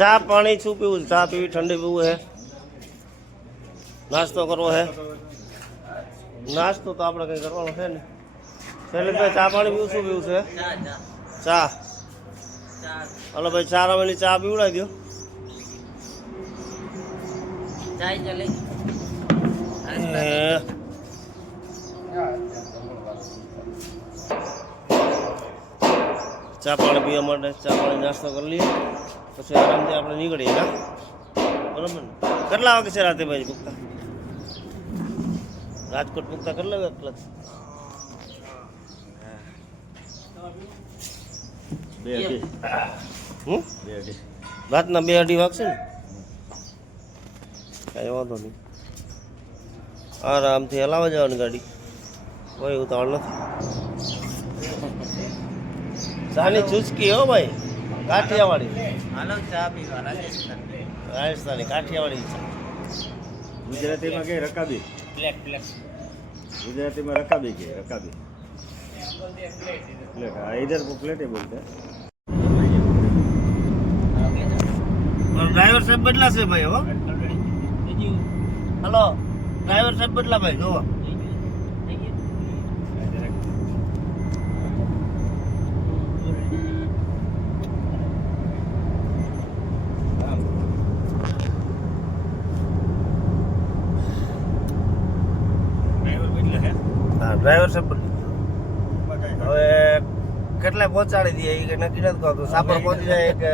ચા પાણી શું પીવું? ચા પીવી, ઠંડી પીવું હે, નાસ્તો કરવો હે? નાસ્તો તો આપણે કંઈ કરવાનો છે ને. શૈલેષભાઈ ચા પાણી પીવું, શું પીવું છે? ચા. હલો ભાઈ, 4 વાળી ચા પીવડાવી દો. ચા પાણી પીવા માટે ચા પાણી નાસ્તો કરી લઈએ, પછી આરામથી આપણે નીકળીએ. હા, બરાબર ને? કેટલા વાગે છે રાતે ભાઈ પૂગતા? રાજકોટ પૂગતા કેટલા વાગે? રાતના 2-2:30 વાગશે ને? કાંઈ વાંધો નહીં, આરામથી હલાવા જવાની ગાડી, કોઈ ઉતાવળ નથી. ચાની ચુસ્કી હો ભાઈ, કાઠિયાવાડી. રાજસ્થાની કાઠિયાવાડી ચા. ગુજરાતીમાં કે રકાબી, ગુજરાતીમાં રકાબી કે રકાબી प्लेट। हाँ, इधर को प्लेट है बोलते हैं। ड्राइवर साहब बदला से भाई हो। हेलो ड्राइवर साहब बदला भाई जो ड्राइवर साहब હવે કેટલા પહોંચાડી દઈએ કે નક્કી નથી કરતું. સાપર પહોંચી જાય કે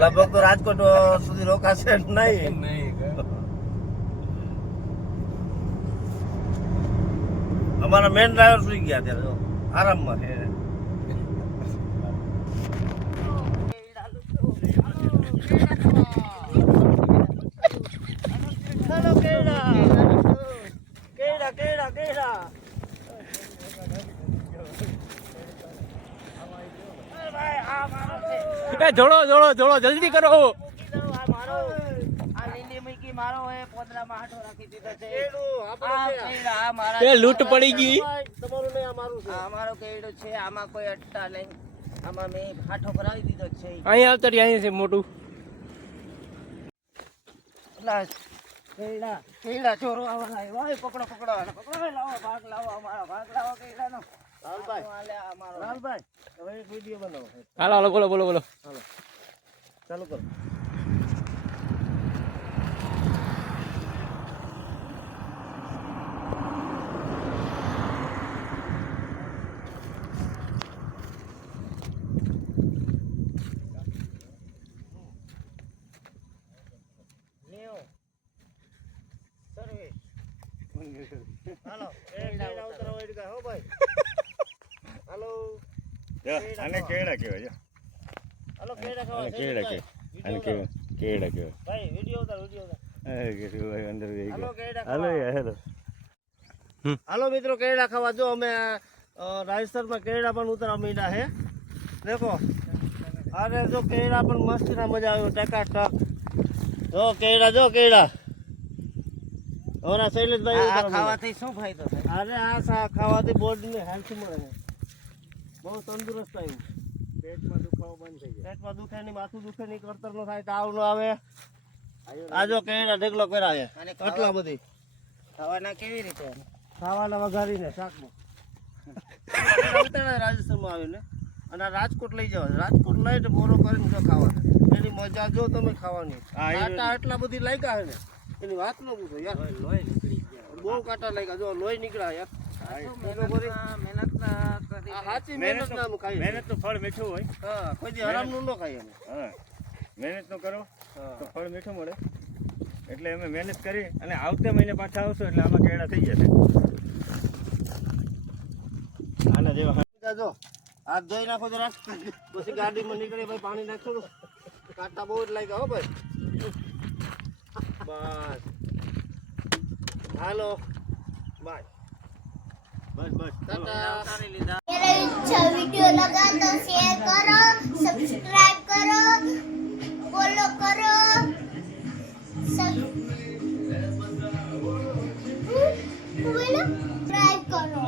લગભગ તો રાજકોટ સુધી રોકાશે નહીં. અમારા મેન ડ્રાઈવર સુઈ ગયા ત્યારે આરામમાં છે. જોડો જોડો જોડો જલ્દી કરો. લૂંટ પડી ગઈ. અમારો કેડો છે, આમાં કોઈ અટ્ટા નહીં. આમાં મેં હાથો કરાવી દીધો છે. અહીંયા આવતા અહીંયા છે મોટું કેડા ચોરો આવવાના ભાઈ. પકડો પકડો પકડો, લાવો ભાગ લાવો, અમારો ભાગ લાવો કેડાનો. લાલભાઈ હવે એક વિડીયો બનાવો. હાલો હાલો બોલો બોલો બોલો હાલો ચાલુ કરો. હાલો હો ભાઈ. હાલો આને કેડા કહેવાય. હાલો કેડા ખાવા. કેડા કે આને કેવા કેડા કહેવાય. ભાઈ વિડિયો ઉતાર વિડિયો ઉતાર. અંદર ગઈ હાલો કેડા હાલો ખાવા. યાર હાલો મિત્રો કેડા ખાવા. જો અમે રાજસ્થાનમાં કેડા પણ ઉતરવા માંડ્યા છે. દેખો અરે જો કેડા પણ મસ્તી ના મજા આવ્યો ટકાટક. જો કેડા ઓરા શૈલેષભાઈ ખાવાથી શું ફાયદો થાય? અરે આ ખાવાથી બોડીને હેલ્થ મળે છે, બહુ તંદુરસ્ત આવ્યું. પેટમાં દુખાવો બંધ થઈ જાય. પેટમાં દુખે નહીં, માથું દુખે નહીં, કરતર નો થાય, તાવ નો આવે. આ જો કેળા ઢેકલો કર્યા છે આટલા બધી. ખાવાના કેવી રીતે? ખાવાના વઘારીને શાકમાં રાજસ્થાનમાં આવીને અને આ રાજકોટ લઈ જવા. રાજકોટ લઈને બોરો કરીને જો ખાવાના, એની મજા જો તમે ખાવાની. કાંટા આટલા બધી લાગ્યા છે ને એની વાત ન પૂછો યાર. લોહી નીકળી ગયા, બહુ કાંટા લાગ્યા. જો લોહી નીકળ્યા યાર. સાચી મહેનત ના ખાઈ. મહેનત નું ફળ મીઠું હોય. હા, કોઈ દી હરામ નું ન ખાઈ અમે. હા, મહેનત નો કરો તો ફળ મીઠું મળે. એટલે અમે મહેનત કરી અને આવતા મહિને પાછા આવશો એટલે આમાં કેળા થઈ જશે. આના જેવા જો હાથ ધોઈ નાખો જરા, પછી ગાડીમાં નીકળે ભાઈ. પાણી નાખો, કાંટા બહુ જ લાગ્યા હો ભાઈ. બસ હાલો બાય. બસ બસ वीडियो लगा तो शेयर करो, सब्सक्राइब करो, फॉलो करो, सब्सक्राइब करो.